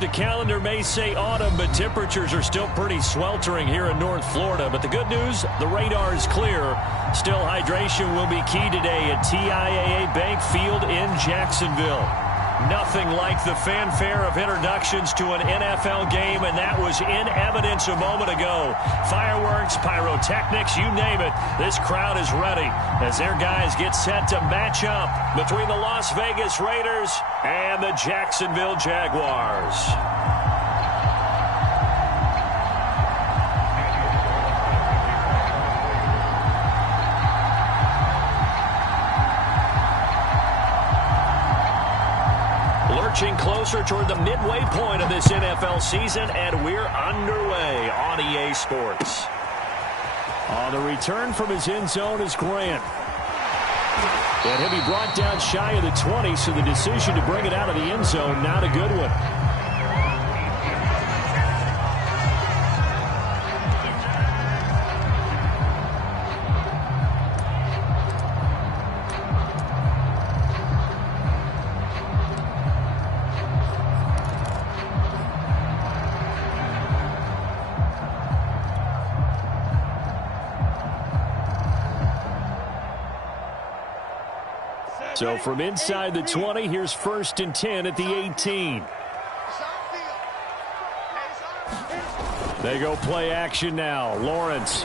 The calendar may say autumn, but temperatures are still pretty sweltering here in North Florida. But the good news, the radar is clear. Still, hydration will be key today at TIAA Bank Field in Jacksonville. Nothing like the fanfare of introductions to an NFL game, and that was in evidence a moment ago. Fireworks, pyrotechnics, you name it. This crowd is ready as their guys get set to match up between the Las Vegas Raiders and the Jacksonville Jaguars. Lurching closer toward the midway point of this NFL season, and we're underway on EA Sports. On the return from his end zone is Grant. And he'll be brought down shy of the 20, so the decision to bring it out of the end zone, not a good one. So from inside the 20, here's 1st and 10 at the 18. They go play action now. Lawrence.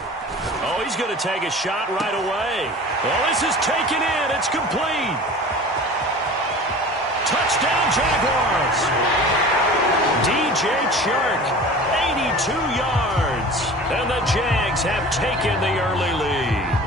Oh, he's going to take a shot right away. Well, this is taken in. It's complete. Touchdown, Jaguars. DJ Chark, 82 yards. And the Jags have taken the early lead.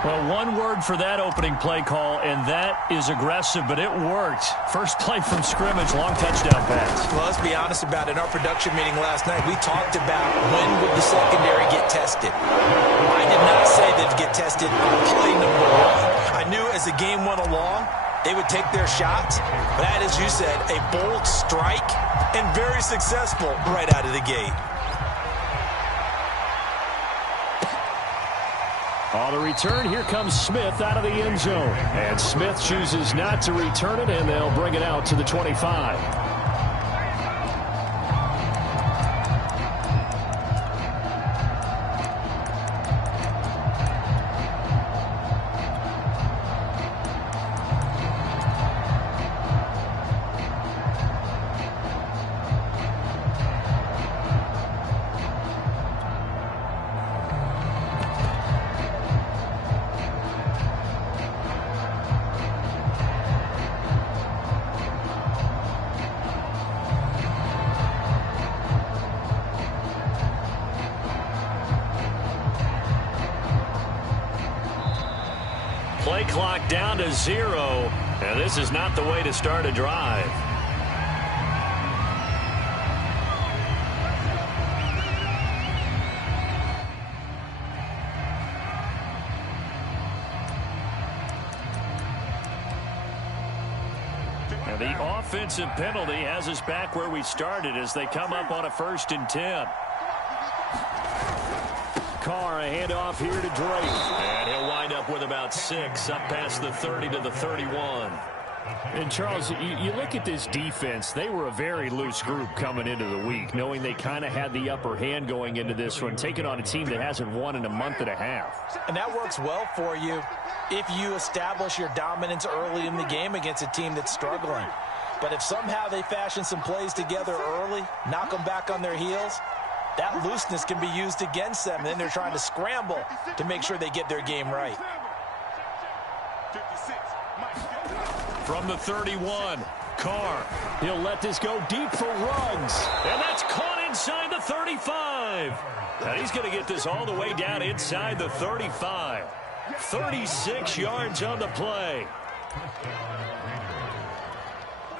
Well, one word for that opening play call, and that is aggressive, but it worked. First play from scrimmage, long touchdown pass. Well, let's be honest about it. In our production meeting last night, we talked about when would the secondary get tested. I did not say they'd get tested on play number 1. I knew as the game went along, they would take their shots. But that, as you said, a bold strike and very successful right out of the gate. On the return, here comes Smith out of the end zone. And Smith chooses not to return it, and they'll bring it out to the 25. Play clock down to 0, and this is not the way to start a drive. And the offensive penalty has us back where we started as they come up on a 1st and 10. Carr, a handoff here to Drake. And he'll wind up with about 6, up past the 30 to the 31. And, Charles, you look at this defense, they were a very loose group coming into the week, knowing they kind of had the upper hand going into this one, taking on a team that hasn't won in a month and a half. And that works well for you if you establish your dominance early in the game against a team that's struggling. But if somehow they fashion some plays together early, knock them back on their heels, that looseness can be used against them. Then they're trying to scramble to make sure they get their game right. From the 31, Carr. He'll let this go deep for Ruggs. And that's caught inside the 35. And he's going to get this all the way down inside the 35. 36 yards on the play.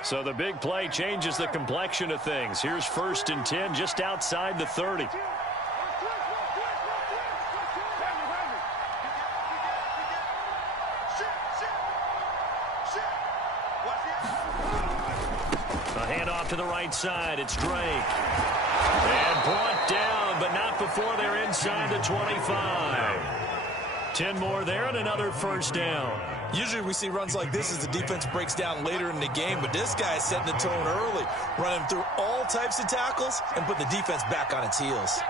So the big play changes the complexion of things. Here's 1st and 10 just outside the 30. A handoff to the right side. It's Drake. And brought down, but not before they're inside the 25. 10 more there and another 1st down. Usually we see runs like this as the defense breaks down later in the game, but this guy is setting the tone early, running through all types of tackles and put the defense back on its heels.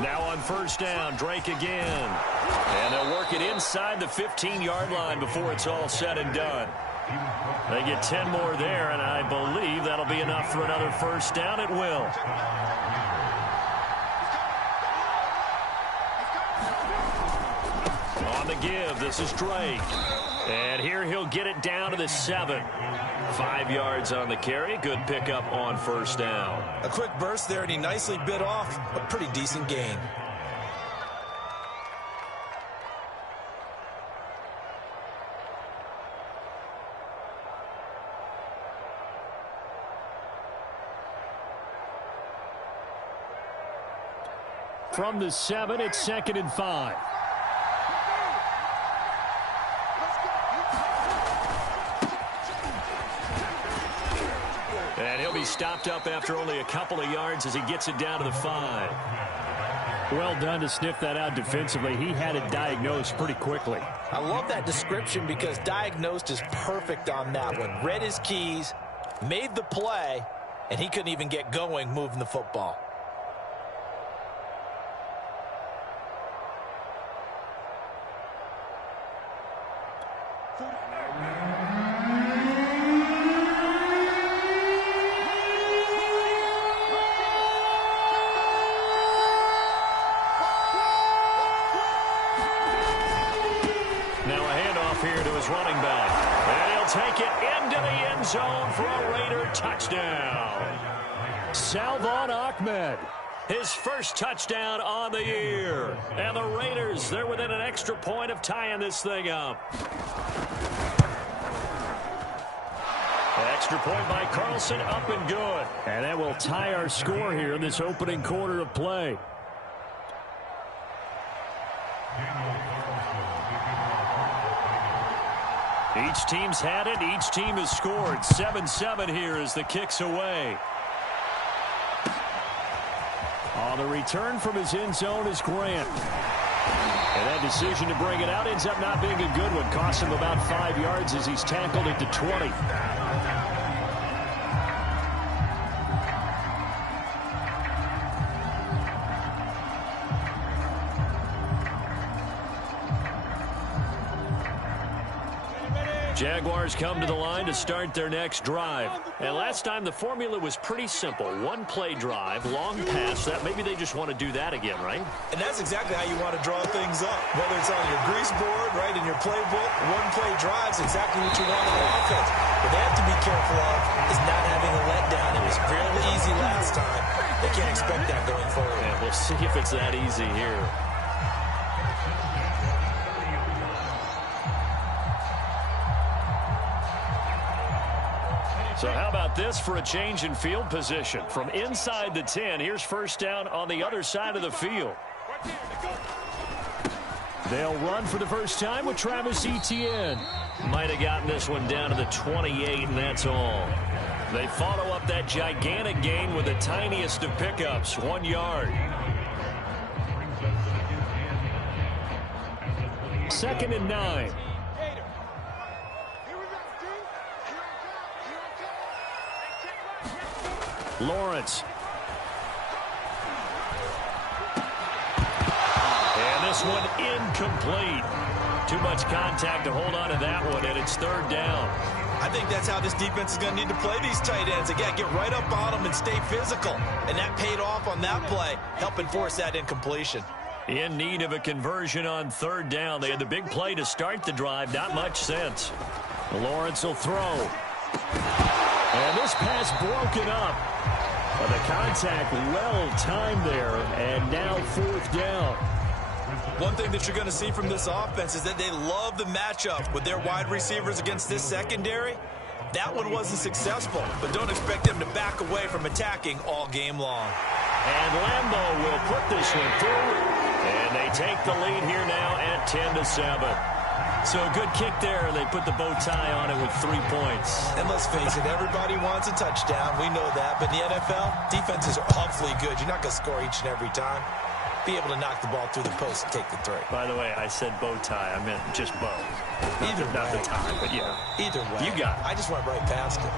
Now on first down, Drake again. And they'll work it inside the 15-yard line before it's all said and done. They get 10 more there, and I believe that'll be enough for another first down. It will. On the give, this is Drake. And here he'll get it down to the 7. 5 yards on the carry. Good pickup on first down. A quick burst there, and he nicely bit off a pretty decent gain. From the 7, it's 2nd and 5. And he'll be stopped up after only a couple of yards as he gets it down to the 5. Well done to sniff that out defensively. He had it diagnosed pretty quickly. I love that description because diagnosed is perfect on that one. Read his keys, made the play, and he couldn't even get going moving the football. Running back, and he'll take it into the end zone for a Raider touchdown. Salvon Ahmed, his first touchdown on the year. And the Raiders, they're within an extra point of tying this thing up. Extra point by Carlson, up and good. And that will tie our score here in this opening quarter of play. Each team's had it. Each team has scored. 7-7 here as the kick's away. On the return from his end zone is Grant. And that decision to bring it out ends up not being a good one. Costs him about 5 yards as he's tackled it to 20. Jaguars come to the line to start their next drive. And last time the formula was pretty simple. One play drive, long pass. That maybe they just want to do that again, right? And that's exactly how you want to draw things up. Whether it's on your grease board, right, in your playbook, one play drive's exactly what you want in offense. What they have to be careful of is not having a letdown. It was fairly easy last time. They can't expect that going forward. And we'll see if it's that easy here. So how about this for a change in field position? From inside the 10, here's first down on the other side of the field. They'll run for the first time with Travis Etienne. Might have gotten this one down to the 28, and that's all. They follow up that gigantic gain with the tiniest of pickups, 1 yard. 2nd and 9. Lawrence. And this one incomplete. Too much contact to hold on to that one, and it's 3rd down. I think that's how this defense is going to need to play these tight ends. Again, get right up on them and stay physical. And that paid off on that play, helping force that incompletion. In need of a conversion on 3rd down. They had the big play to start the drive. Not much sense. Lawrence will throw. And this pass broken up. But the contact well timed there, and now 4th down. One thing that you're going to see from this offense is that they love the matchup with their wide receivers against this secondary. That one wasn't successful, but don't expect them to back away from attacking all game long. And Lambeau will put this one through, and they take the lead here now at 10-7. So a good kick there. They put the bow tie on it with 3 points. And let's face it, everybody wants a touchdown. We know that. But in the NFL, defenses are awfully good. You're not going to score each and every time. be able to knock the ball through the post and take the three. By the way, I said bow tie. I meant just bow. Not the tie, but yeah. Either way. You got it. I just went right past it.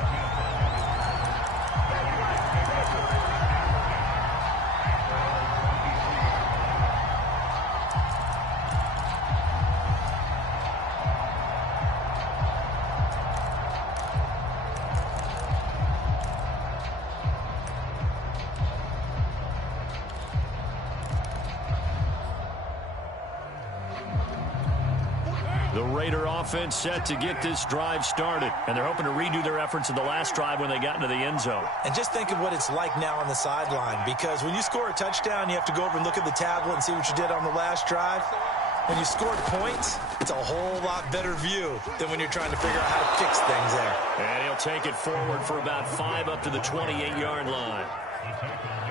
The Raider offense set to get this drive started, and they're hoping to redo their efforts in the last drive when they got into the end zone. And just think of what it's like now on the sideline, because when you score a touchdown, you have to go over and look at the tablet and see what you did on the last drive. When you scored points, it's a whole lot better view than when you're trying to figure out how to fix things there. And he'll take it forward for about 5 up to the 28-yard line.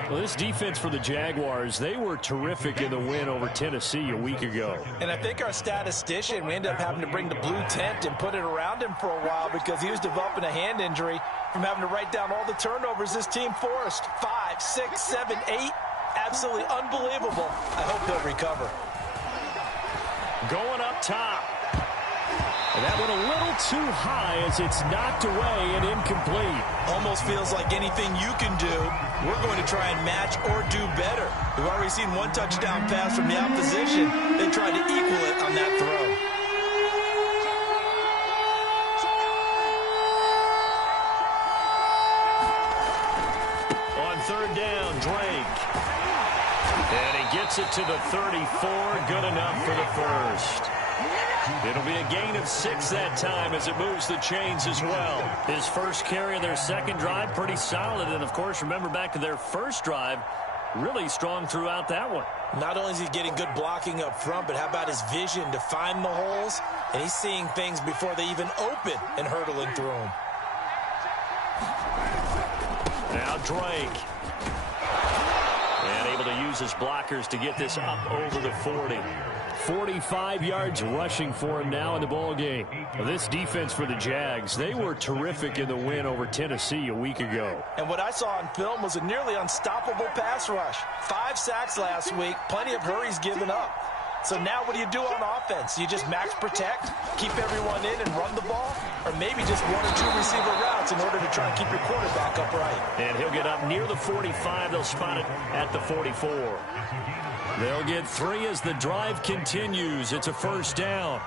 Well, this defense for the Jaguars, they were terrific in the win over Tennessee a week ago. And I think our statistician, we ended up having to bring the blue tent and put it around him for a while because he was developing a hand injury from having to write down all the turnovers this team forced. 5, 6, 7, 8. Absolutely unbelievable. I hope he'll recover. Going up top. And that went a little too high as it's knocked away and incomplete. Almost feels like anything you can do, we're going to try and match or do better. We've already seen one touchdown pass from the opposition. They tried to equal it on that throw. On third down, Drake. And he gets it to the 34. Good enough for the first. It'll be a gain of 6 that time as it moves the chains as well. His first carry of their second drive, pretty solid. And, of course, remember back to their first drive, really strong throughout that one. Not only is he getting good blocking up front, but how about his vision to find the holes? And he's seeing things before they even open and hurdling through them. Now Drake. And able to use his blockers to get this up over the 40. 45 yards rushing for him now in the ball game. Well, this defense for the Jags, they were terrific in the win over Tennessee a week ago. And what I saw on film was a nearly unstoppable pass rush. 5 sacks last week, plenty of hurries given up. So now what do you do on offense? You just max protect, keep everyone in and run the ball? Or maybe just 1 or 2 receiver routes in order to try and keep your quarterback upright? And he'll get up near the 45. They'll spot it at the 44. They'll get 3 as the drive continues. It's a first down.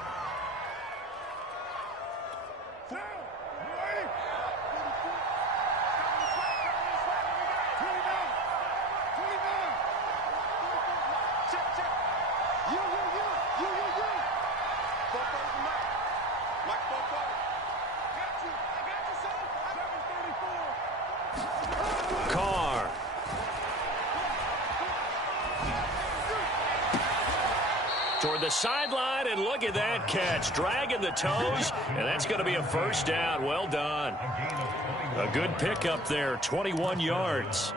Toward the sideline, and look at that catch. Dragging the toes, and that's going to be a first down. Well done. A good pickup there, 21 yards.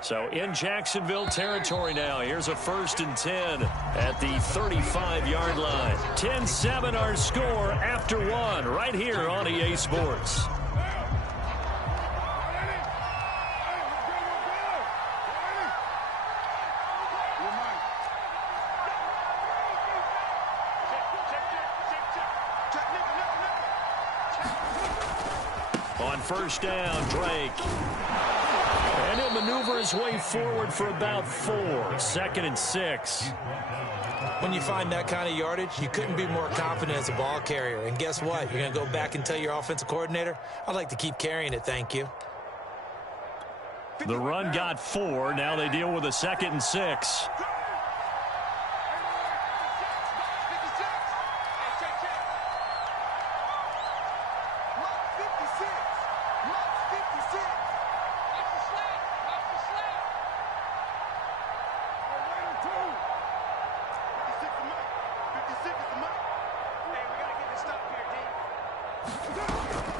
So in Jacksonville territory now. Here's a 1st and 10 at the 35-yard line. 10-7 our score after 1 right here on EA Sports. On first down, Drake. And he'll maneuver his way forward for about 4. 2nd and 6. When you find that kind of yardage, you couldn't be more confident as a ball carrier. And guess what? You're going to go back and tell your offensive coordinator, I'd like to keep carrying it, thank you. The run got 4. Now they deal with a 2nd and 6.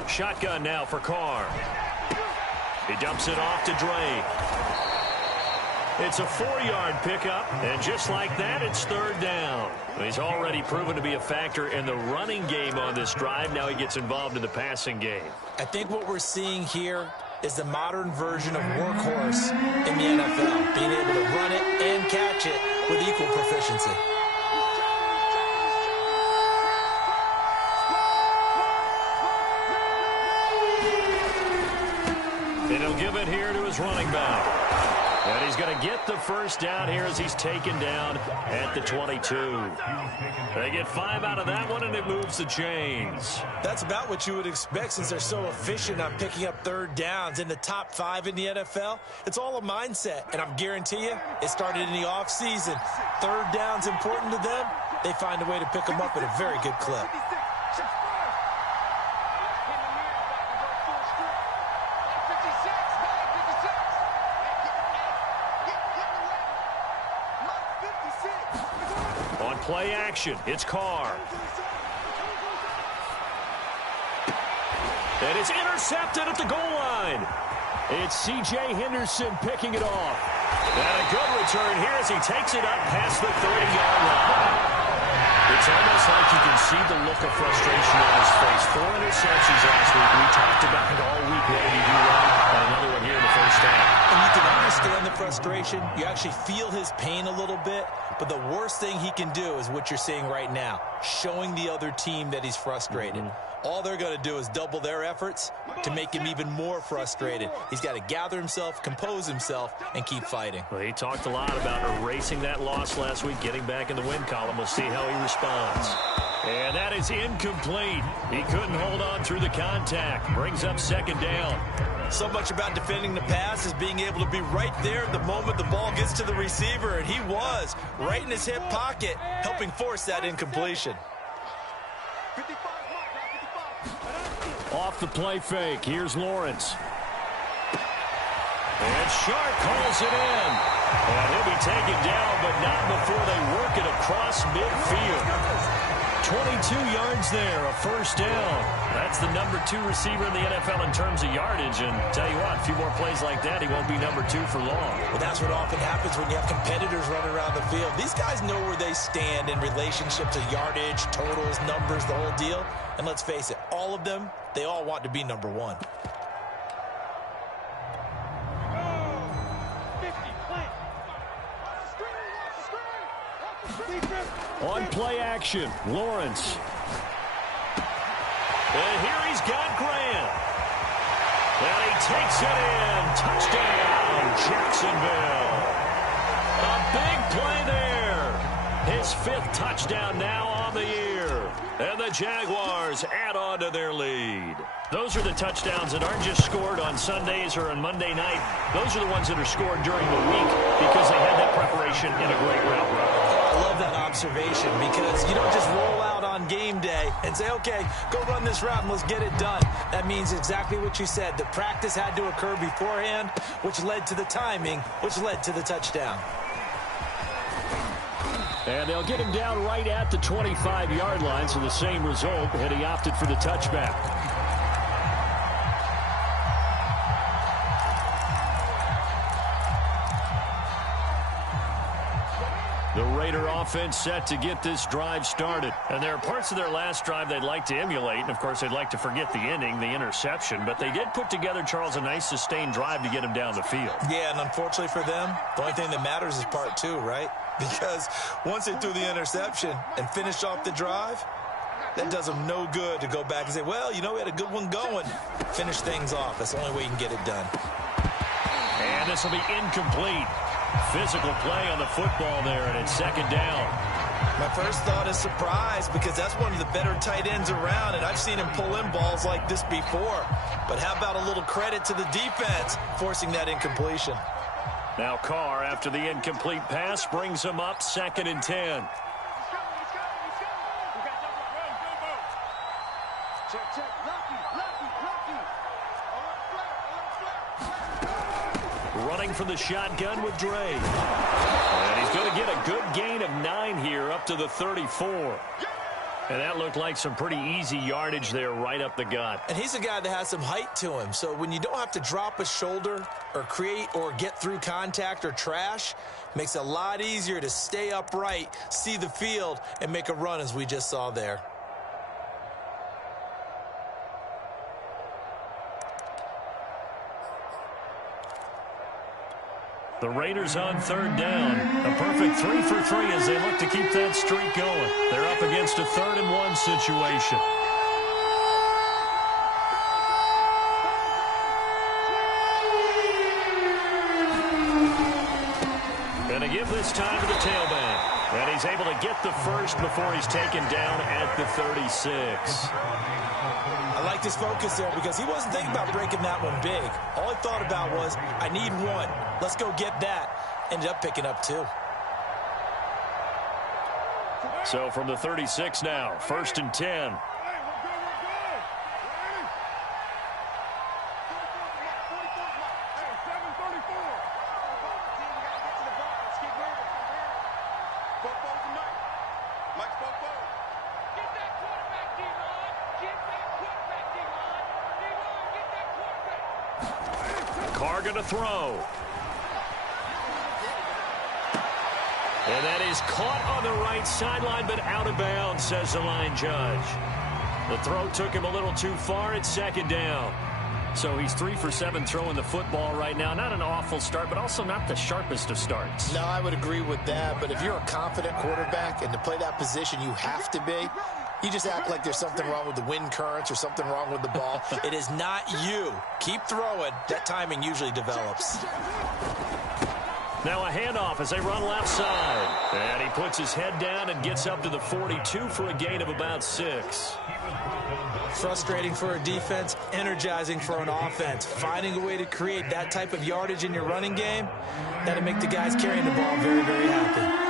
Shotgun now for Carr. He dumps it off to Drake. It's a 4-yard pickup, and just like that, it's third down. He's already proven to be a factor in the running game on this drive. Now he gets involved in the passing game. I think what we're seeing here is the modern version of workhorse in the NFL, being able to run it and catch it with equal proficiency. And he'll give it here to his running back. And he's going to get the first down here as he's taken down at the 22. They get 5 out of that one, and it moves the chains. That's about what you would expect since they're so efficient on picking up third downs. In the top 5 in the NFL, it's all a mindset. And I guarantee you, it started in the offseason. Third down's important to them. They find a way to pick them up at a very good clip. Play action. It's Carr. And it's intercepted at the goal line. It's C.J. Henderson picking it off. And a good return here as he takes it up past the 30-yard line. It's almost like you can see the look of frustration on his face. 4 interceptions last week. We talked about it all week. What did he do wrong? And another one here in the first half. And you can understand the frustration. You actually feel his pain a little bit. But the worst thing he can do is what you're seeing right now, showing the other team that he's frustrated. All they're going to do is double their efforts to make him even more frustrated. He's got to gather himself, compose himself, and keep fighting. Well, he talked a lot about erasing that loss last week, getting back in the win column. We'll see how he responds. And that is incomplete. He couldn't hold on through the contact. Brings up second down. So much about defending the pass is being able to be right there the moment the ball gets to the receiver, and he was right in his hip pocket, helping force that incompletion. Off the play fake, here's Lawrence. And Sharp calls it in. And he'll be taken down, but not before they work it across midfield. 22 yards there, a first down. That's the number 2 receiver in the NFL in terms of yardage. And tell you what, a few more plays like that, he won't be number 2 for long. Well, that's what often happens when you have competitors running around the field. These guys know where they stand in relationship to yardage, totals, numbers, the whole deal. And let's face it, all of them, they all want to be number 1. On play action, Lawrence. And here he's got Grant. And he takes it in. Touchdown, Jacksonville. A big play there. His 5th touchdown now on the year. And the Jaguars add on to their lead. Those are the touchdowns that aren't just scored on Sundays or on Monday night. Those are the ones that are scored during the week because they had that preparation in a great route run. I love that observation because you don't just roll out on game day and say, okay, go run this route and let's get it done. That means exactly what you said. The practice had to occur beforehand, which led to the timing, which led to the touchdown. And they'll get him down right at the 25-yard line, so the same result, and he opted for the touchback. The Raider offense set to get this drive started. And there are parts of their last drive they'd like to emulate. And, of course, they'd like to forget the ending, the interception. But they did put together, Charles, a nice sustained drive to get him down the field. Yeah, and unfortunately for them, the only thing that matters is part 2, right? Because once they threw the interception and finished off the drive, that does them no good to go back and say, well, you know, we had a good one going. Finish things off. That's the only way you can get it done. And this will be incomplete. Physical play on the football there, and it's second down. My first thought is surprise because that's one of the better tight ends around, and I've seen him pull in balls like this before. But how about a little credit to the defense forcing that incompletion? Now Carr, after the incomplete pass, brings him up 2nd and 10. Running from the shotgun with Dre. And he's going to get a good gain of 9 here up to the 34. And that looked like some pretty easy yardage there right up the gut. And he's a guy that has some height to him. So when you don't have to drop a shoulder or create or get through contact or trash, makes it a lot easier to stay upright, see the field, and make a run as we just saw there. The Raiders on third down. A perfect 3 for 3 as they look to keep that streak going. They're up against a 3rd-and-1 situation. And a give this time to the tailback. And he's able to get the first before he's taken down at the 36. I like his focus there because he wasn't thinking about breaking that one big. All he thought about was, I need one. Let's go get that. Ended up picking up 2. So from the 36 now, 1st and 10. Carr going to throw. And that is caught on the right sideline, but out of bounds, says the line judge. The throw took him a little too far. It's 2nd down. So he's 3 for 7 throwing the football right now. Not an awful start, but also not the sharpest of starts. No, I would agree with that. But if you're a confident quarterback and to play that position, you have to be. You just act like there's something wrong with the wind currents or something wrong with the ball. It is not you. Keep throwing. That timing usually develops. Now a handoff as they run left side. And he puts his head down and gets up to the 42 for a gain of about 6. Frustrating for a defense, energizing for an offense. Finding a way to create that type of yardage in your running game, that'll make the guys carrying the ball very, very happy.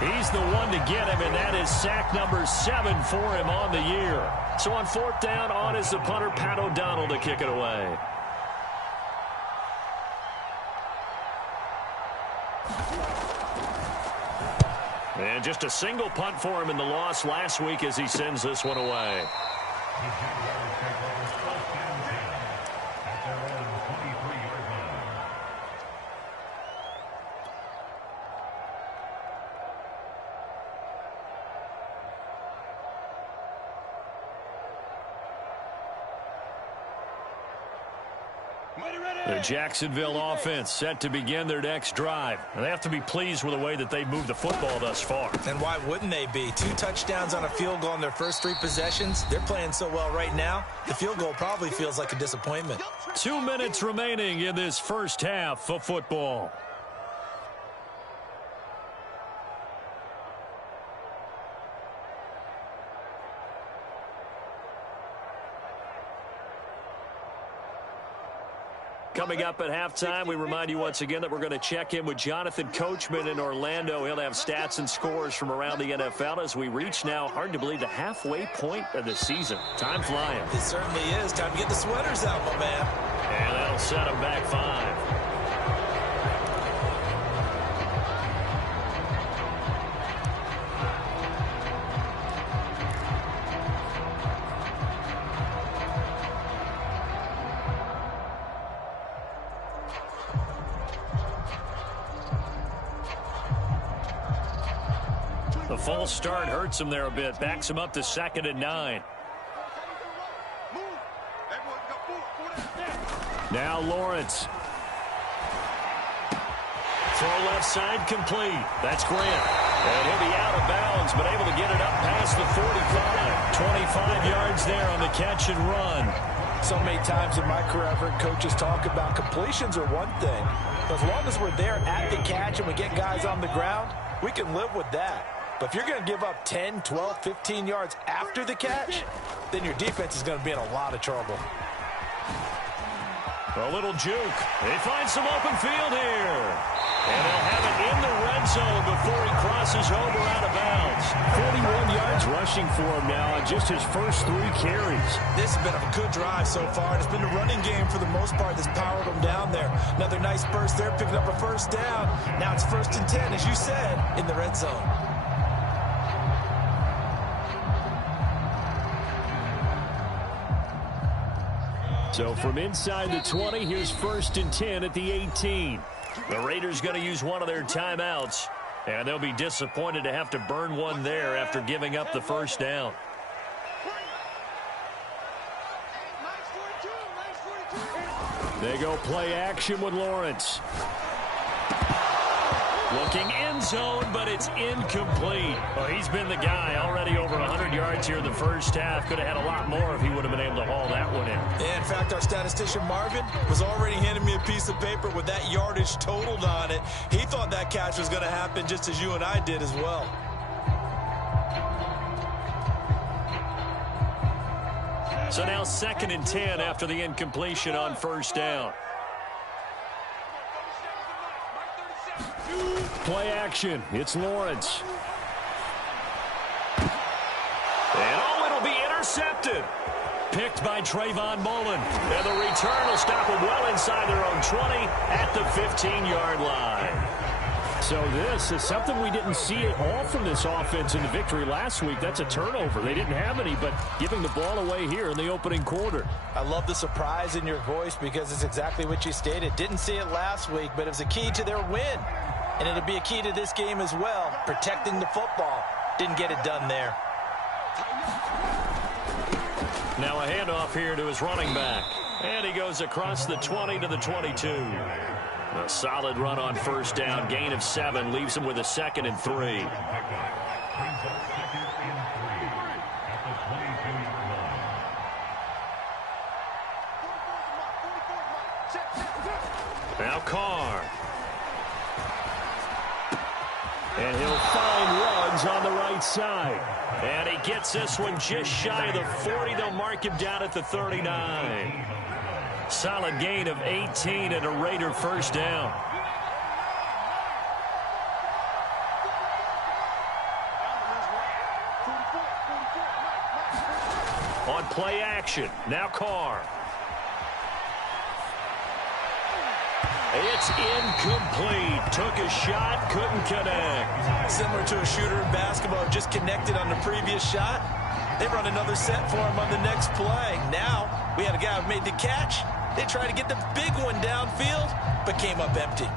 He's the one to get him, and that is sack number 7 for him on the year. So on 4th down, on is the punter, Pat O'Donnell, to kick it away. And just a single punt for him in the loss last week as he sends this one away. The Jacksonville offense set to begin their next drive. And they have to be pleased with the way that they've moved the football thus far. And why wouldn't they be? 2 touchdowns on a field goal in their first 3 possessions. They're playing so well right now, the field goal probably feels like a disappointment. 2 minutes remaining in this first half of football. Coming up at halftime, we remind you once again that we're going to check in with Jonathan Coachman in Orlando. He'll have stats and scores from around the NFL as we reach now, hard to believe, the halfway point of the season. Time flying. It certainly is. Time to get the sweaters out, my man. And that'll set him back 5. The false start hurts him there a bit. Backs him up to 2nd and 9. Now Lawrence. Throw left side complete. That's Grant. And he'll be out of bounds, but able to get it up past the 45. 25 yards there on the catch and run. So many times in my career, I've heard coaches talk about completions are one thing. But as long as we're there at the catch and we get guys on the ground, we can live with that. But if you're going to give up 10, 12, 15 yards after the catch, then your defense is going to be in a lot of trouble. A little juke. They find some open field here. And they'll have it in the red zone before he crosses over out of bounds. 41 yards rushing for him now on just his first 3 carries. This has been a good drive so far. It's been the running game for the most part that's powered them down there. Another nice burst there, picking up a first down. Now it's 1st and 10, as you said, in the red zone. So from inside the 20, here's 1st and 10 at the 18. The Raiders going to use one of their timeouts, and they'll be disappointed to have to burn one there after giving up the first down. They go play action with Lawrence. Looking end zone, but it's incomplete. Well, he's been the guy already over 100 yards here in the first half. Could have had a lot more if he would have been able to haul that one in. Yeah, in fact, our statistician Marvin was already handing me a piece of paper with that yardage totaled on it. He thought that catch was going to happen just as you and I did as well. So now 2nd and 10 after the incompletion on first down. Play action. It's Lawrence. And it'll be intercepted. Picked by Trayvon Mullen. And the return will stop them well inside their own 20 at the 15-yard line. So this is something we didn't see at all from this offense in the victory last week. That's a turnover. They didn't have any, but giving the ball away here in the opening quarter. I love the surprise in your voice because it's exactly what you stated. Didn't see it last week, but it was a key to their win. And it'll be a key to this game as well, protecting the football. Didn't get it done there. Now a handoff here to his running back. And he goes across the 20 to the 22. A solid run on first down. Gain of 7 leaves him with a 2nd and 3. Now Carr. And he'll find Ruggs on the right side. And he gets this one just shy of the 40. They'll mark him down at the 39. Solid gain of 18 and a Raider first down. On play action, now Carr. It's incomplete. Took a shot, couldn't connect. Similar to a shooter in basketball, just connected on the previous shot. They run another set for him on the next play. Now, we had a guy who made the catch. They tried to get the big one downfield, but came up empty.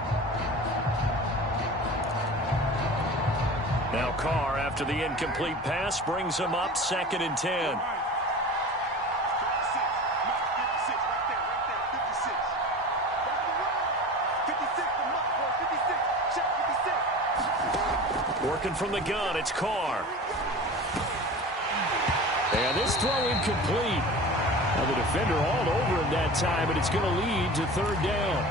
Now Carr, after the incomplete pass, brings him up 2nd and 10. Working from the gun, it's Carr. And this throw incomplete. Now the defender all over him that time, but it's going to lead to 3rd down.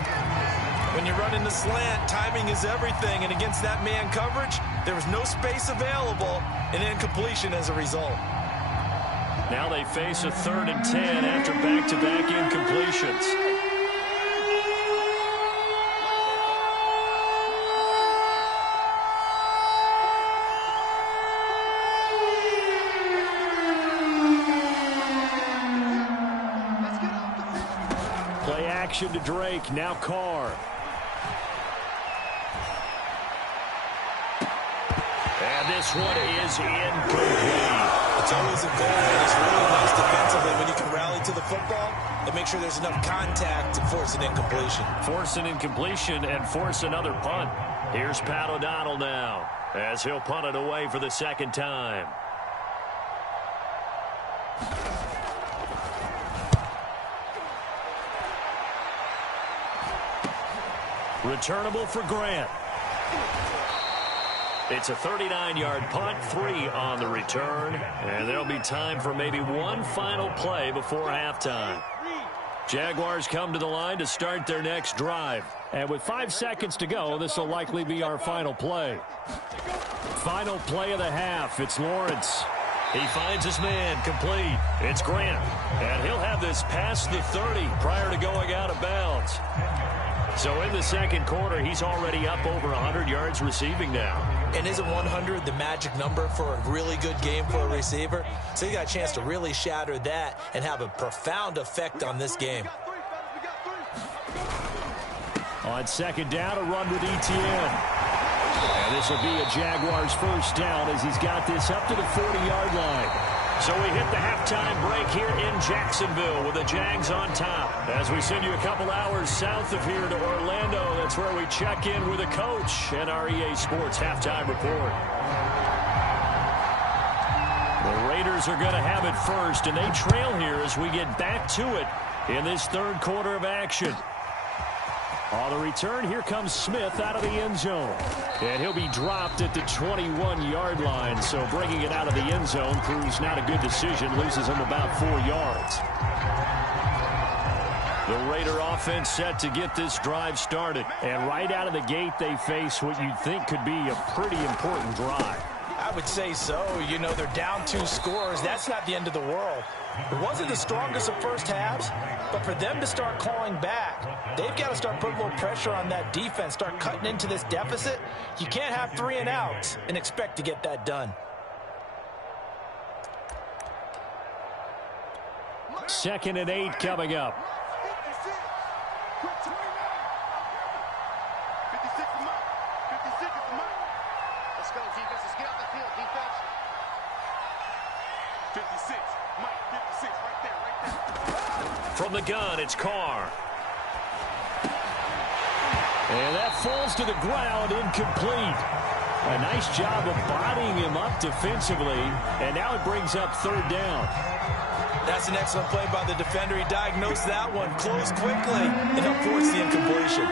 When you run in the slant, timing is everything, and against that man coverage, there was no space available, and incompletion as a result. Now they face a 3rd and 10 after back-to-back incompletions. To Drake, now Carr. And this one is incomplete. It's always a goal, and it's really nice defensively when you can rally to the football and make sure there's enough contact to force an incompletion. Force an incompletion and force another punt. Here's Pat O'Donnell now as he'll punt it away for the 2nd time. Returnable for Grant. It's a 39-yard punt, 3 on the return, and there'll be time for maybe one final play before halftime. Jaguars come to the line to start their next drive. And with 5 seconds to go, this will likely be our final play. Final play of the half. It's Lawrence. He finds his man, complete. It's Grant, and he'll have this past the 30 prior to going out of bounds. So in the second quarter, he's already up over 100 yards receiving now. And isn't 100 the magic number for a really good game for a receiver? So he got a chance to really shatter that and have a profound effect on this game. On second down, a run with Etienne. And this will be a Jaguars first down as he's got this up to the 40-yard line. So we hit the halftime break here in Jacksonville with the Jags on top. As we send you a couple hours south of here to Orlando, that's where we check in with a coach and our EA Sports halftime report. The Raiders are going to have it first, and they trail here as we get back to it in this third quarter of action. On the return, here comes Smith out of the end zone. And he'll be dropped at the 21-yard line. So bringing it out of the end zone proves not a good decision. Loses him about 4 yards. The Raider offense set to get this drive started. And right out of the gate, they face what you'd think could be a pretty important drive. I would say so. You know, they're down 2 scores. That's not the end of the world. It wasn't the strongest of first halves, but for them to start clawing back, they've got to start putting a little pressure on that defense, start cutting into this deficit. You can't have 3 and outs and expect to get that done. Second and 8 coming up. From the gun, it's Carr. And that falls to the ground, incomplete. A nice job of bodying him up defensively, and now it brings up third down. That's an excellent play by the defender. He diagnosed that one, closed quickly, and helped force the incompletion.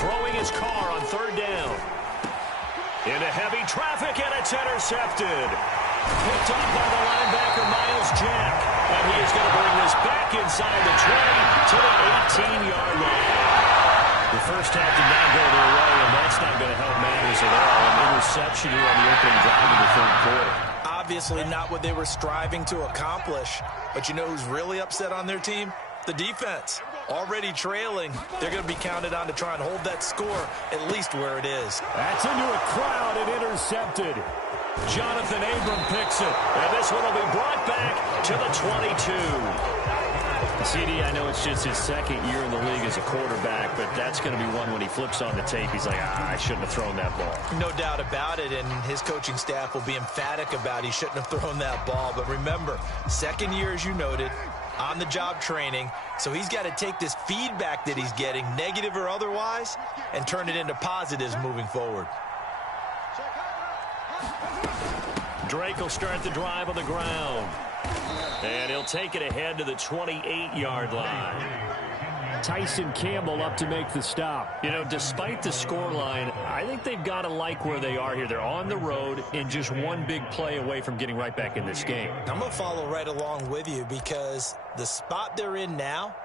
Throwing his Carr on third down. Into heavy traffic, and it's intercepted. Picked off by the linebacker, Miles Jack. And he is going to bring this back inside the 20 to the 18-yard line. The first half did not go their way, and that's not going to help matters at all. An interception here on the opening drive of the third quarter. Obviously not what they were striving to accomplish. But you know who's really upset on their team? The defense. Already trailing. They're going to be counted on to try and hold that score at least where it is. That's into a crowd and intercepted. Jonathan Abram picks it. And this one will be brought back to the 22. CD, I know it's just his second year in the league as a quarterback, but that's going to be one when he flips on the tape, he's like, I shouldn't have thrown that ball. No doubt about it, and his coaching staff will be emphatic about he shouldn't have thrown that ball. But remember, second year, as you noted, on-the-job training, so he's got to take this feedback that he's getting, negative or otherwise, and turn it into positives moving forward. Drake will start the drive on the ground. And he'll take it ahead to the 28-yard line. Tyson Campbell up to make the stop. You know, despite the scoreline, I think they've got to like where they are here. They're on the road and just one big play away from getting right back in this game. I'm going to follow right along with you because the spot they're in now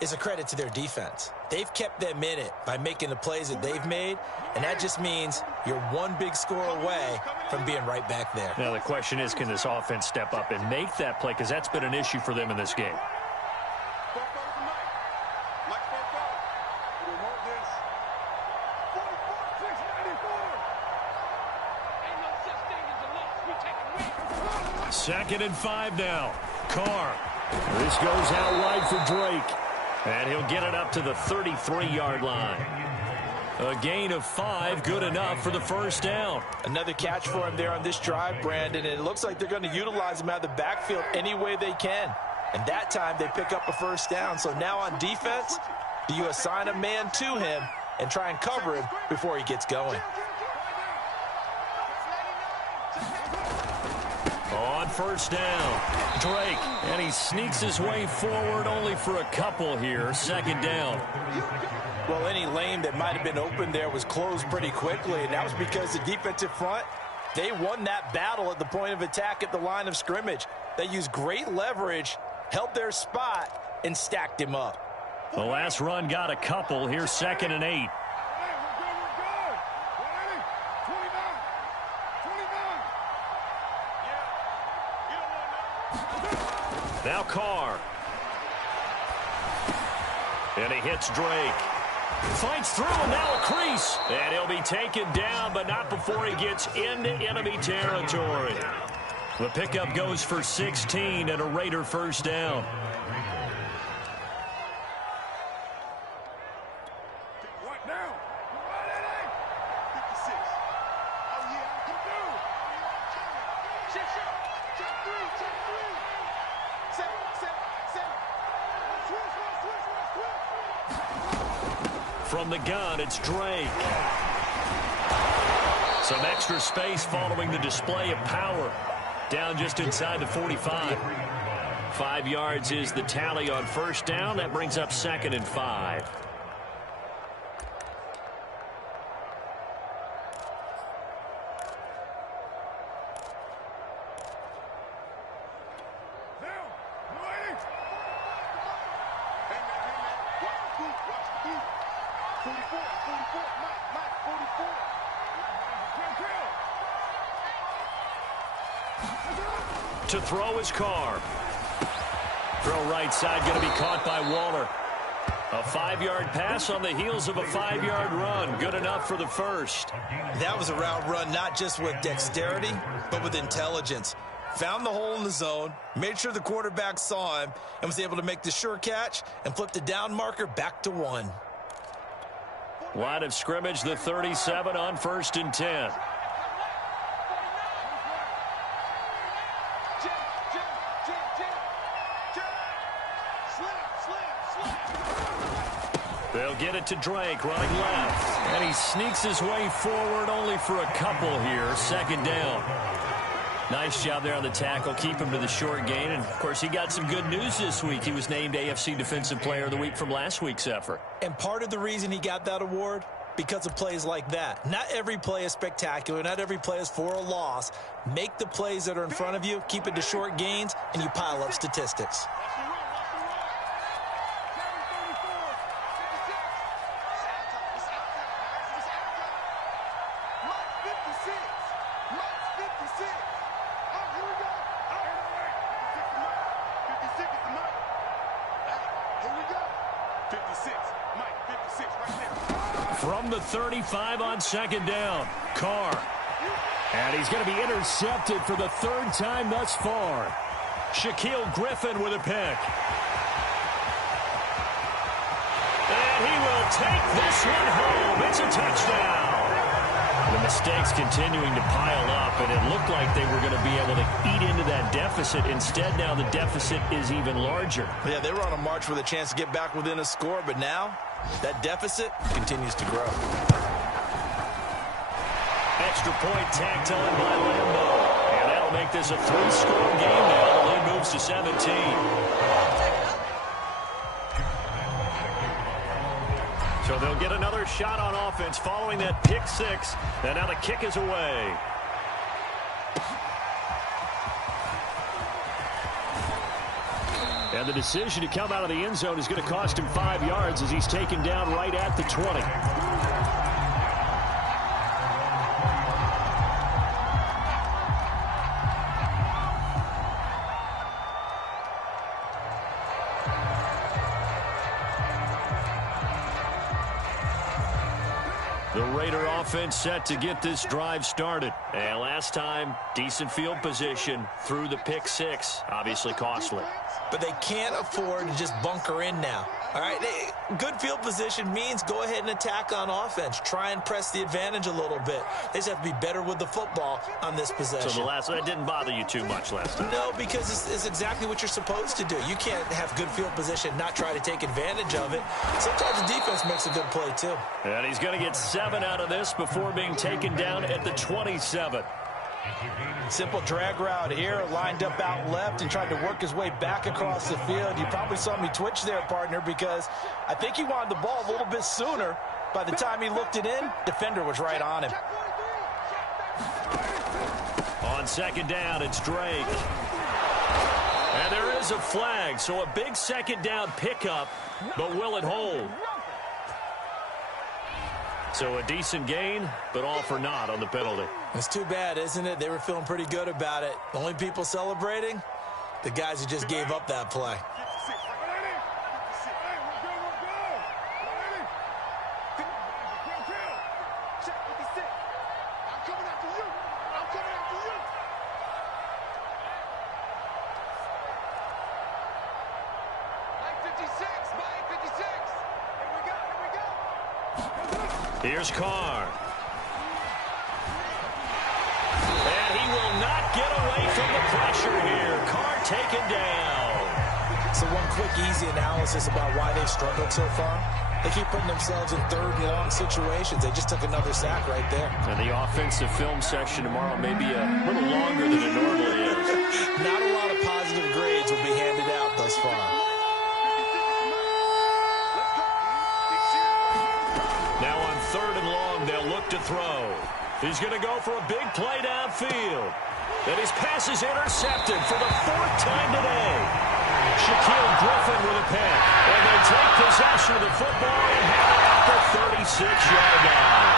is a credit to their defense. They've kept them in it by making the plays that they've made, and that just means you're one big score away from being right back there. Now, the question is, can this offense step up and make that play? Because that's been an issue for them in this game. Second and 5 now. Carr. This goes out wide for Drake. And he'll get it up to the 33-yard line. A gain of 5, good enough for the first down. Another catch for him there on this drive, Brandon, and it looks like they're going to utilize him out of the backfield any way they can. And that time they pick up a first down. So now on defense, do you assign a man to him and try and cover him before he gets going? On first down, Drake, and he sneaks his way forward only for a couple here. Second down. Well, any lane that might have been open there was closed pretty quickly, and that was because the defensive front, they won that battle at the point of attack at the line of scrimmage. They used great leverage, held their spot, and stacked him up. The last run got a couple. Here's 2nd and 8. Now Carr. And he hits Drake. Fights through and now a crease. And he'll be taken down, but not before he gets into enemy territory. The pickup goes for 16 and a Raider first down. From the gun, it's Drake. Some extra space following the display of power. Down just inside the 45. 5 yards is the tally on first down. That brings up 2nd and 5. To throw his Carr. Throw right side, going to be caught by Waller. A 5-yard pass on the heels of a 5-yard run. Good enough for the first. That was a route run not just with dexterity, but with intelligence. Found the hole in the zone, made sure the quarterback saw him, and was able to make the sure catch and flip the down marker back to 1. Line of scrimmage, the 37 on 1st and 10. They'll get it to Drake, running left. And he sneaks his way forward only for a couple here. 2nd down. Nice job there on the tackle. Keep him to the short gain. And, of course, he got some good news this week. He was named AFC Defensive Player of the Week from last week's effort. And part of the reason he got that award, because of plays like that. Not every play is spectacular. Not every play is for a loss. Make the plays that are in front of you, keep it to short gains, and you pile up statistics. From the 35 on 2nd down, Carr. And he's going to be intercepted for the 3rd time thus far. Shaquille Griffin with a pick. And he will take this one home. It's a touchdown. The mistakes continuing to pile up, and it looked like they were going to be able to eat into that deficit. Instead, now the deficit is even larger. Yeah, they were on a march with a chance to get back within a score, but now that deficit continues to grow. Extra point tacked on by Lambo. And that'll make this a 3-score game now. The lead moves to 17. So they'll get another shot on offense following that pick 6. And now the kick is away. And the decision to come out of the end zone is going to cost him 5 yards as he's taken down right at the 20. The Raider offense set to get this drive started. And last time, decent field position through the pick 6. Obviously costly. But they can't afford to just bunker in now. All right, good field position means go ahead and attack on offense. Try and press the advantage a little bit. They just have to be better with the football on this possession. So that didn't bother you too much last time? No, because it's exactly what you're supposed to do. You can't have good field position, not try to take advantage of it. Sometimes the defense makes a good play, too. And he's going to get 7 out of this before being taken down at the 27. Simple drag route here, lined up out left and tried to work his way back across the field. You probably saw me twitch there, partner, because I think he wanted the ball a little bit sooner. By the time he looked it in, defender was right on him. On 2nd down, it's Drake. And there is a flag, so a big second down pickup, but will it hold? So a decent gain, but all for naught on the penalty. It's too bad, isn't it? They were feeling pretty good about it. The only people celebrating, the guys who just gave up that play. Here's Carr. And he will not get away from the pressure here. Carr taken down. So one quick, easy analysis about why they've struggled so far. They keep putting themselves in third and long situations. They just took another sack right there. And the offensive film section tomorrow may be a little longer than it normally is. Not a lot of positive grades will be handed out thus far. Now on third and long, they'll look to throw. He's going to go for a big play downfield. And his pass is intercepted for the fourth time today. Shaquille Griffin with a pick. And they take possession of the football and have it at the 36-yard line.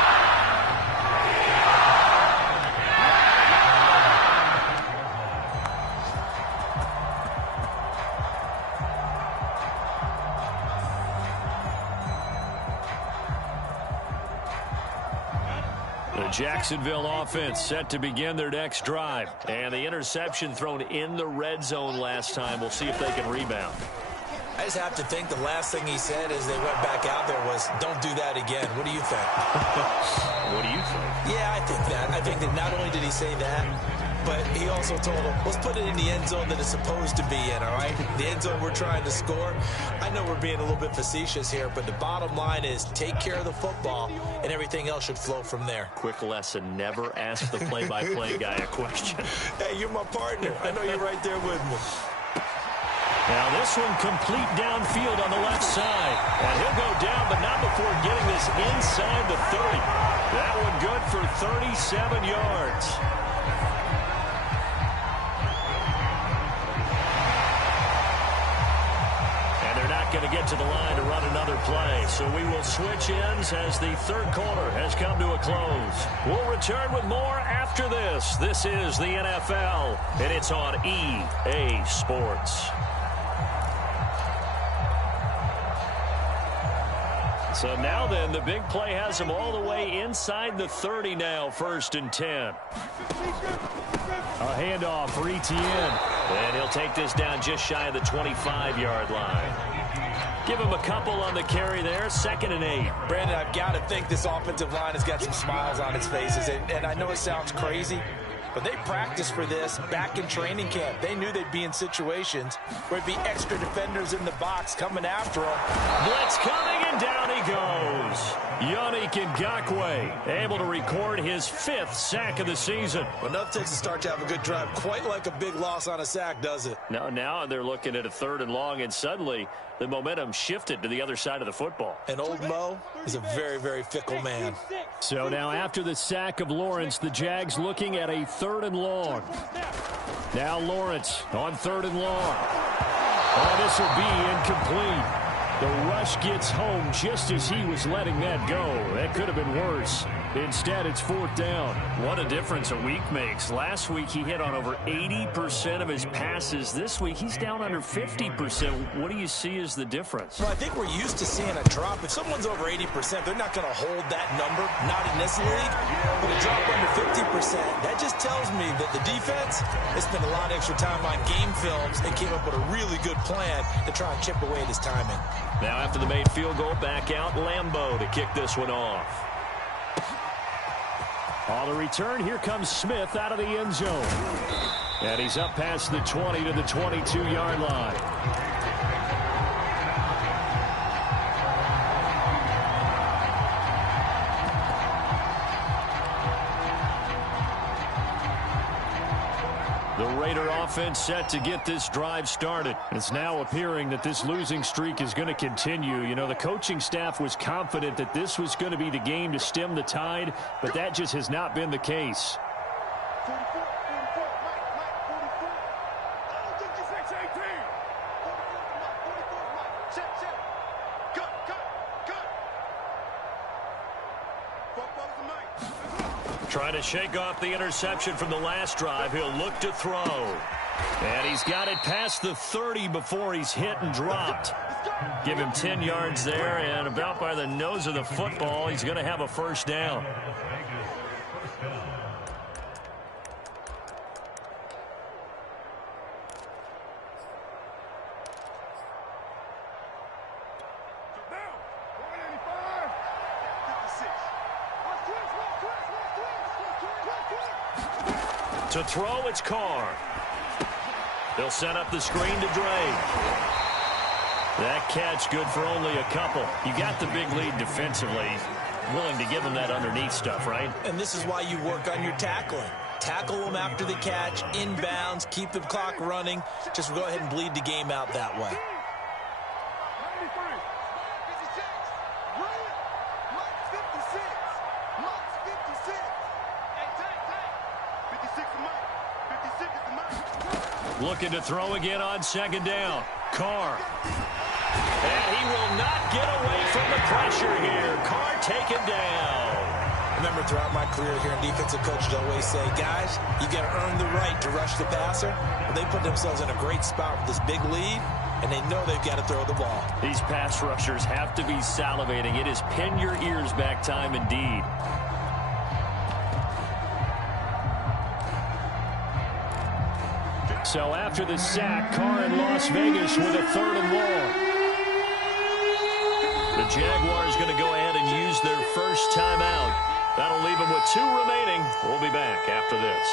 The Jacksonville offense set to begin their next drive. And the interception thrown in the red zone last time. We'll see if they can rebound. I just have to think the last thing he said as they went back out there was, don't do that again. What do you think? What do you think? Yeah, I think that. I think that not only did he say that, but he also told them, let's put it in the end zone that it's supposed to be in, all right? The end zone we're trying to score. I know we're being a little bit facetious here, but the bottom line is take care of the football, and everything else should flow from there. Quick lesson, never ask the play-by-play guy a question. Hey, you're my partner. I know you're right there with me. Now this one complete downfield on the left side. And he'll go down, but not before getting this inside the 30. That one good for 37 yards. Going to get to the line to run another play. So we will switch ends as the third quarter has come to a close. We'll return with more after this. This is the NFL, and it's on EA Sports. So now then, the big play has them all the way inside the 30 now, 1st and 10. A handoff for Etienne. And he'll take this down just shy of the 25-yard line. Give him a couple on the carry there, 2nd and 8. Brandon, I've got to think this offensive line has got some smiles on its faces. And I know it sounds crazy, but they practiced for this back in training camp. They knew they'd be in situations where it'd be extra defenders in the box coming after them. Blitz coming, and down he goes. Yannick Ngakoue able to record his 5th sack of the season. Well, nothing takes a start to have a good drive. Quite like a big loss on a sack, does it? Now they're looking at a 3rd and long, and suddenly the momentum shifted to the other side of the football. And old Mo is a very, very fickle man. So now after the sack of Lawrence, the Jags looking at a 3rd and long. Now Lawrence on 3rd and long. Oh, this will be incomplete. The rush gets home just as he was letting that go. That could have been worse. Instead, it's 4th down. What a difference a week makes. Last week, he hit on over 80% of his passes. This week, he's down under 50%. What do you see as the difference? Well, I think we're used to seeing a drop. If someone's over 80%, they're not going to hold that number. Not in this league. But a drop under 50%, that just tells me that the defense has spent a lot of extra time on game films and came up with a really good plan to try and chip away at his timing. Now, after the made field goal, back out Lambeau to kick this one off. On the return, here comes Smith out of the end zone. And he's up past the 20 to the 22-yard line. The Raider offense set to get this drive started. It's now appearing that this losing streak is going to continue. You know, the coaching staff was confident that this was going to be the game to stem the tide, but that just has not been the case. Trying to shake off the interception from the last drive. He'll look to throw. And he's got it past the 30 before he's hit and dropped. Give him 10 yards there, and about by the nose of the football, he's going to have a first down. To throw, it's Carr. They'll set up the screen to Dre. That catch good for only a couple. You got the big lead defensively. Willing to give them that underneath stuff, right? And this is why you work on your tackling. Tackle them after the catch, inbounds, keep the clock running. Just go ahead and bleed the game out that way. Looking to throw again on second down. Carr. And he will not get away from the pressure here. Carr taken down. Remember, throughout my career here in defensive coaches always say, guys, you got to earn the right to rush the passer. Well, they put themselves in a great spot with this big lead, and they know they've got to throw the ball. These pass rushers have to be salivating. It is pin your ears back time indeed. So after the sack, Carr in Las Vegas with a 3rd and long. The Jaguars going to go ahead and use their first timeout. That'll leave them with 2 remaining. We'll be back after this.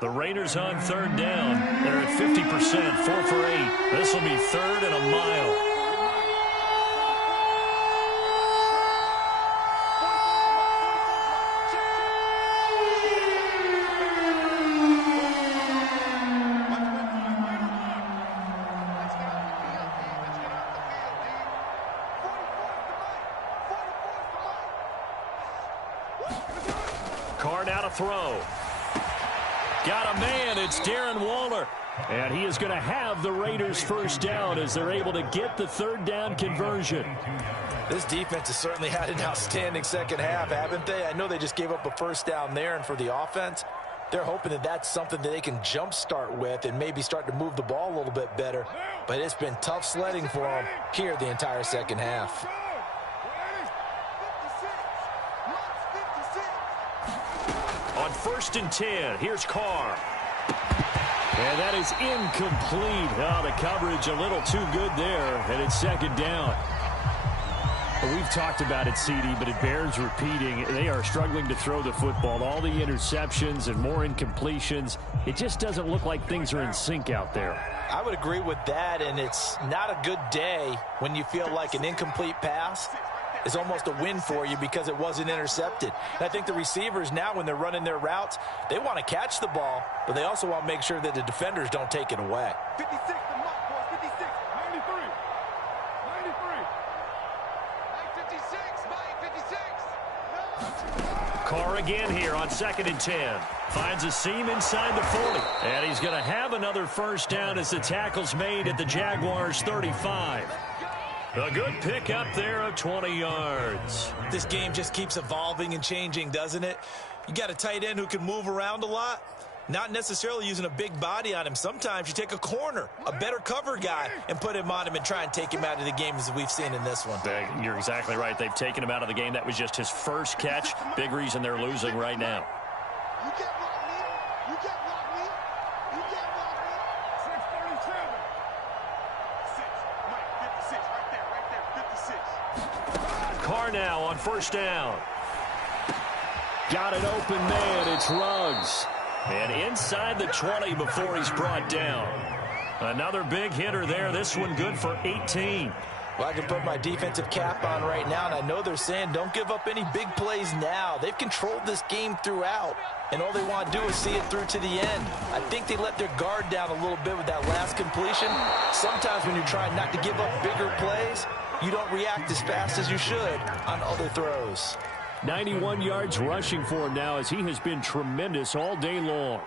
The Raiders on 3rd down. They're at 50%, 4 for 8. This will be 3rd and a mile. Carr now to throw. Got a man. It's Darren Waller. And he is going to have the Raiders first down as they're able to get the 3rd down conversion. This defense has certainly had an outstanding second half, haven't they? I know they just gave up a first down there, and for the offense, they're hoping that that's something that they can jumpstart with and maybe start to move the ball a little bit better. But it's been tough sledding for them here the entire second half. On 1st and 10, here's Carr. And that is incomplete. Oh, the coverage a little too good there, and it's 2nd down. We've talked about it, CD, but it bears repeating. They are struggling to throw the football. All the interceptions and more incompletions. It just doesn't look like things are in sync out there. I would agree with that, and it's not a good day when you feel like an incomplete pass is almost a win for you because it wasn't intercepted. And I think the receivers now, when they're running their routes, they want to catch the ball, but they also want to make sure that the defenders don't take it away. 56, the mark, boys. 56, 93, 93, 56, 56. Carr again here on 2nd and 10. Finds a seam inside the 40. And he's going to have another first down as the tackle's made at the Jaguars' 35. A good pick up there of 20 yards. This game just keeps evolving and changing, doesn't it? You got a tight end who can move around a lot. Not necessarily using a big body on him. Sometimes you take a corner, a better cover guy, and put him on him and try and take him out of the game as we've seen in this one. You're exactly right. They've taken him out of the game. That was just his first catch. Big reason they're losing right now. You can't block me. You can't block me. You can't block me. 637. 6. Mike, 56. Right there. 56. Carr now on 1st down. Got an open man. It's Ruggs. And inside the 20 before he's brought down. Another big hitter there. This one good for 18. Well, I can put my defensive cap on right now, and I know they're saying don't give up any big plays now. They've controlled this game throughout, and all they want to do is see it through to the end. I think they let their guard down a little bit with that last completion. Sometimes when you're trying not to give up bigger plays, you don't react as fast as you should on other throws. 91 yards rushing for him now as he has been tremendous all day long.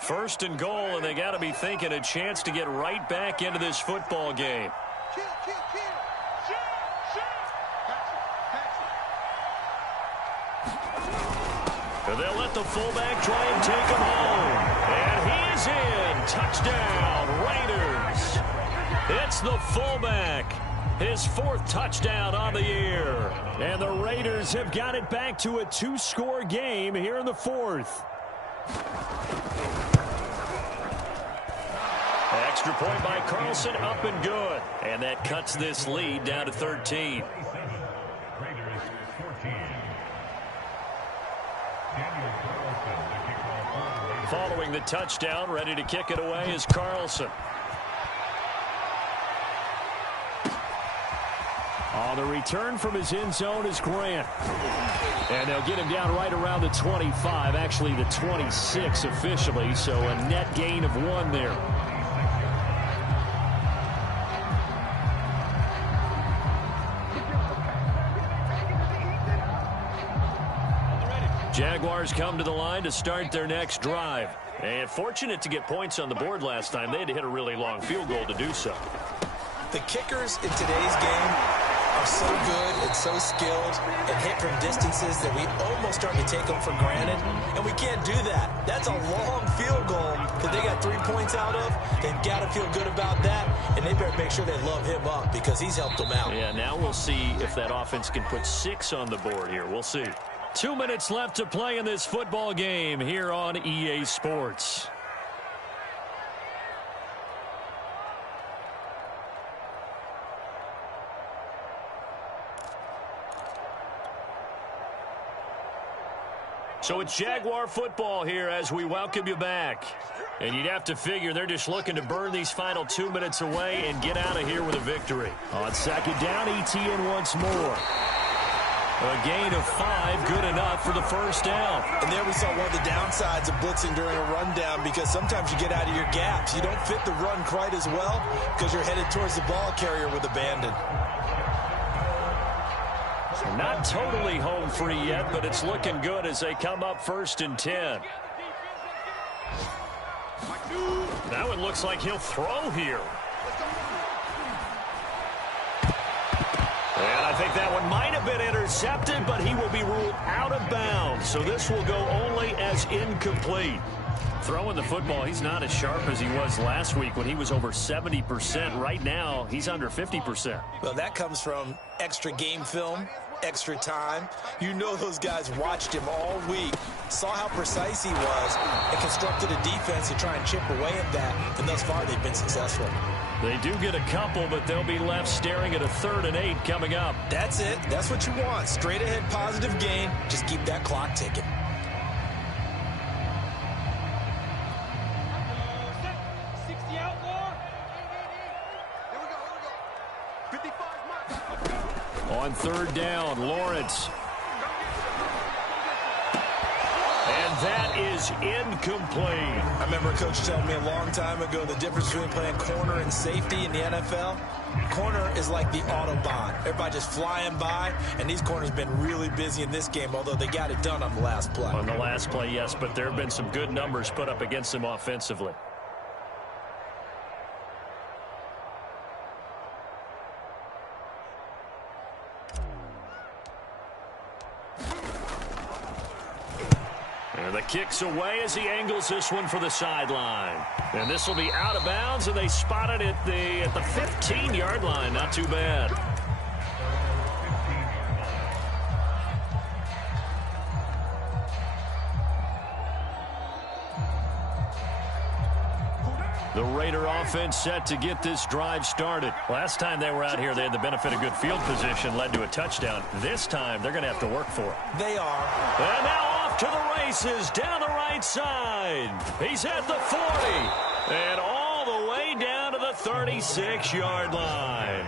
First and goal, and they got to be thinking a chance to get right back into this football game. And they'll let the fullback try and take him home. And he is in. Touchdown, Raiders. It's the fullback. His 4th touchdown on the year. And the Raiders have got it back to a 2-score game here in the 4th. Extra point by Carlson, up and good. And that cuts this lead down to 13. Following the touchdown, ready to kick it away is Carlson. On the return from his end zone is Grant. And they'll get him down right around the 25, actually the 26 officially, so a net gain of 1 there. Jaguars come to the line to start their next drive. And fortunate to get points on the board last time. They had to hit a really long field goal to do so. The kickers in today's game are so good and so skilled and hit from distances that we almost start to take them for granted. And we can't do that. That's a long field goal that they got 3 points out of. They've got to feel good about that. And they better make sure they love him up because he's helped them out. Yeah, now we'll see if that offense can put 6 on the board here. We'll see. 2 minutes left to play in this football game here on EA Sports. So it's Jaguar football here as we welcome you back. And you'd have to figure they're just looking to burn these final 2 minutes away and get out of here with a victory. On second down, ETN once more. A gain of 5, good enough for the first down. And there we saw one of the downsides of blitzing during a rundown because sometimes you get out of your gaps. You don't fit the run quite as well because you're headed towards the ball carrier with abandon. Not totally home free yet, but it's looking good as they come up 1st and 10. That one looks like he'll throw here. And I think that one might have been intercepted, but he will be ruled out of bounds. So this will go only as incomplete. Throwing the football, he's not as sharp as he was last week when he was over 70%. Right now, he's under 50%. Well, that comes from extra game film, extra time. You know those guys watched him all week, saw how precise he was, and constructed a defense to try and chip away at that. And thus far, they've been successful. They do get a couple, but they'll be left staring at a 3rd and 8 coming up. That's it. That's what you want. Straight ahead positive gain. Just keep that clock ticking. On 3rd down, Lawrence. And that is incomplete. I remember a coach telling me a long time ago the difference between playing corner and safety in the NFL. Corner is like the Autobahn. Everybody just flying by, and these corners have been really busy in this game, although they got it done on the last play. On the last play, yes, but there have been some good numbers put up against them offensively. The kick's away as he angles this one for the sideline. And this will be out of bounds, and they spot it at the 15-yard line. Not too bad. The Raider offense set to get this drive started. Last time they were out here, they had the benefit of good field position, led to a touchdown. This time, they're going to have to work for it. They are. And now off to the races down the right side. He's at the 40 and all the way down to the 36-yard line.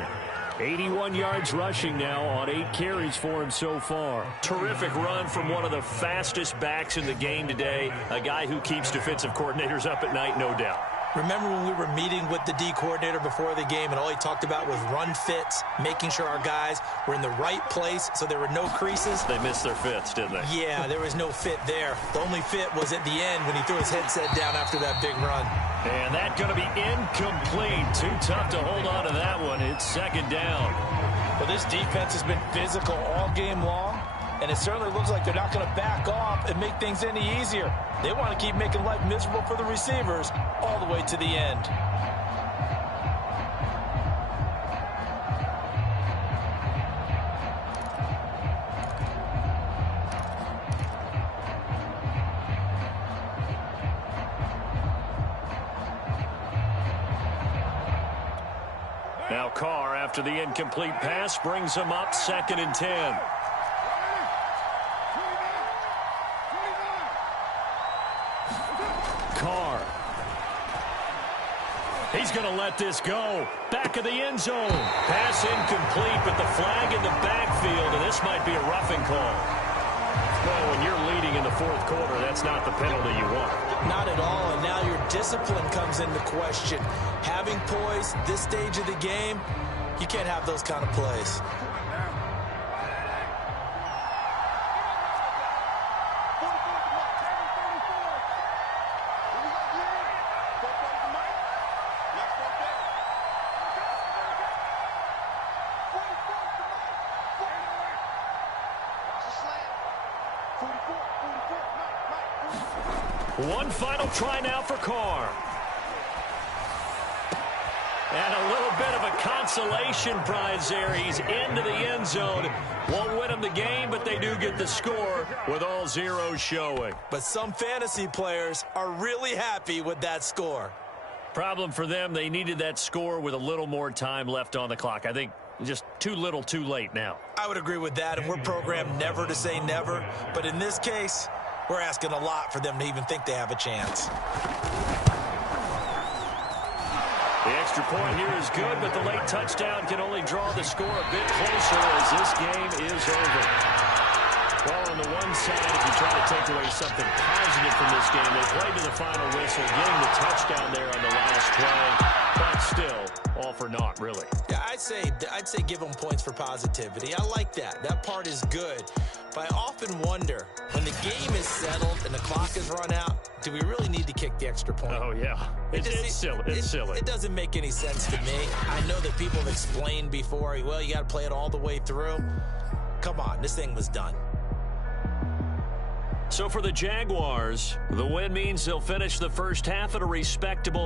81 yards rushing now on 8 carries for him so far. Terrific run from one of the fastest backs in the game today. A guy who keeps defensive coordinators up at night, no doubt. Remember when we were meeting with the D coordinator before the game and all he talked about was run fits, making sure our guys were in the right place so there were no creases? They missed their fits, didn't they? Yeah, there was no fit there. The only fit was at the end when he threw his headset down after that big run. And that's going to be incomplete. Too tough to hold on to that one. It's second down. Well, this defense has been physical all game long, and it certainly looks like they're not going to back off and make things any easier. They want to keep making life miserable for the receivers all the way to the end. Now Carr, after the incomplete pass, brings him up 2nd and 10. Carr. He's going to let this go. Back of the end zone. Pass incomplete, but the flag in the backfield, and this might be a roughing call. Well, when you're leading in the 4th quarter, that's not the penalty you want. Not at all, and now your discipline comes into question. Having poise this stage of the game, you can't have those kind of plays. One final try now for Carr. And a little bit of a consolation prize there. He's into the end zone. Won't win him the game, but they do get the score with all zeros showing. But some fantasy players are really happy with that score. Problem for them, they needed that score with a little more time left on the clock. I think just too little, too late now. I would agree with that, and we're programmed never to say never. But in this case, we're asking a lot for them to even think they have a chance. The extra point here is good, but the late touchdown can only draw the score a bit closer as this game is over. Well, on the one side, if you try to take away something positive from this game, they played to the final whistle, getting the touchdown there on the last play, but still, all for naught, really. Yeah, I'd say give them points for positivity. I like that. That part is good. But I often wonder, when the game is settled and the clock is run out, do we really need to kick the extra point? Oh, yeah. It's silly. It's silly. It doesn't make any sense to me. I know that people have explained before, well, you got to play it all the way through. Come on, this thing was done. So for the Jaguars, the win means they'll finish the first half at a respectable